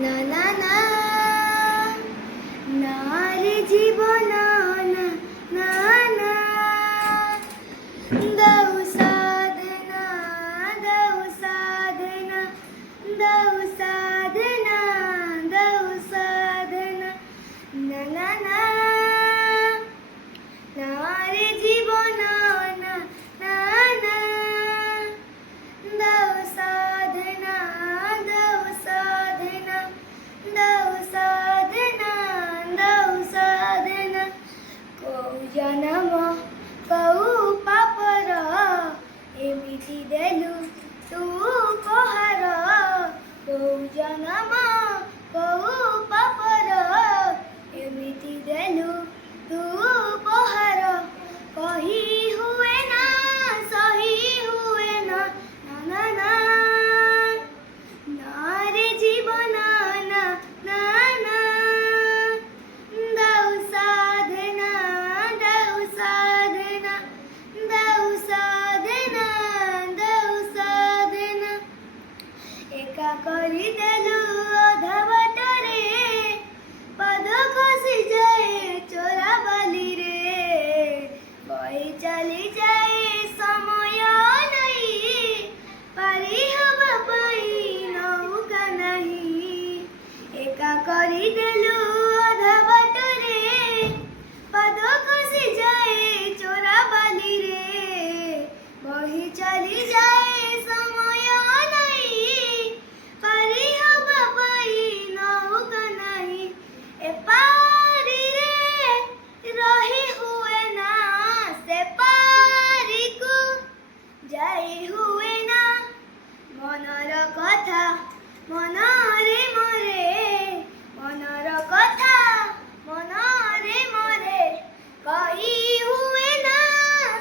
না না না না রে জীবন না না না দাও সাধনা দাও সাধনা দাও সাধনা দাও সাধনা না না না না রে জীবন না না না দাও সাধনা দাও সাধনা দাও সাধনা দাও সাধনা কৌ জনম কৌ পাপର ଏମିତି ଦେଲୁ ତୁ ଉପହାର କৌ ଜନମ କৌ ପାପର ଏମିତି ଦେଲୁ ତୁ ଉପହାର କହି ହୁଏ ନା ସହି ହୁଏ ନା ନା ନା ନା ରେ ଜୀବନ ନା ନା ନା ଦାଉ ସାଧନା ଦାଉ ସାଧନା ଦାଉ ସାଧନା ଦାଉ ସାଧନା ଏକା କରିଦେଲୁ ଅଧା ବାଟରେ ପାଦ ଖସି ଯାଏ ଚୋରା ବାଲିରେ ବହି ଚାଲି ଯାଏ ସମୟ ନାହିଁ ପାରି ହେବା ପାଇଁ ନୌକା ନାହିଁ ଏକା କରିଦେଲୁ ଅଧା ବାଟରେ ପାଦ ଖସି ଯାଏ ଚୋରା ବାଲିରେ ବହି ଚାଲି ଯାଏ ସମୟ ନାହିଁ ପାରି ହେବା ପାଇଁ ନୌକା ନାହିଁ ଏପାରିରେ ରହି ହୁଏ ନା ସେ ପାରିକୁ ଯାଇ ହୁଏ ନା ମନର କଥା ମନରେ ମରେ ମନର କଥା ମନରେ ମରେ କହି ହୁଏ ନା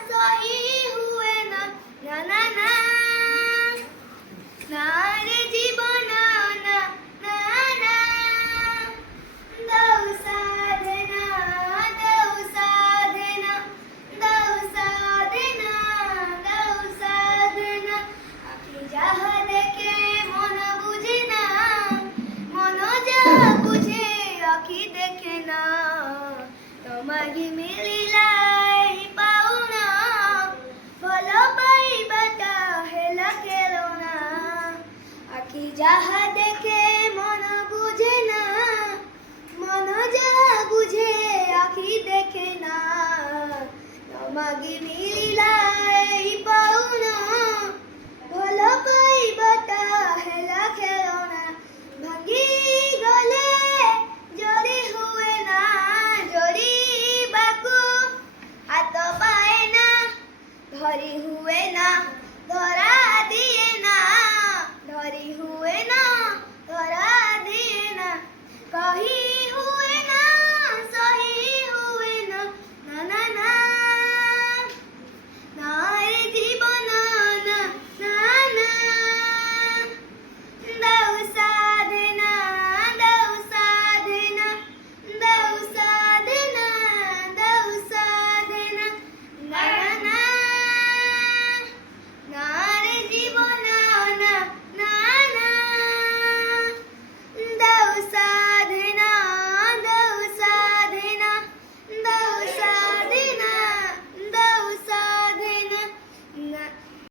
ସହି ହୁଏ ନା ନା ନା ନା ନା ରେ ଜୀବନ ନା ନା ନା ଦାଉ ସାଧନା ଦାଉ ସାଧନା ଦାଉ ସାଧନା ଦାଉ ସାଧନା ଆଖି ଯାହା ଦେଖେ ମନ ବୁଝେ ନା ମନ ଯାହା ବୁଝେ ଆଖି ଦେଖେ ନା ତମାଗି ମିଳିଲା ଏହି ପାଉନା ଭଲ ପାଇବାଟା ହେଲା ଖେଳଣା ଆଖି ଯାହା ଦେଖେ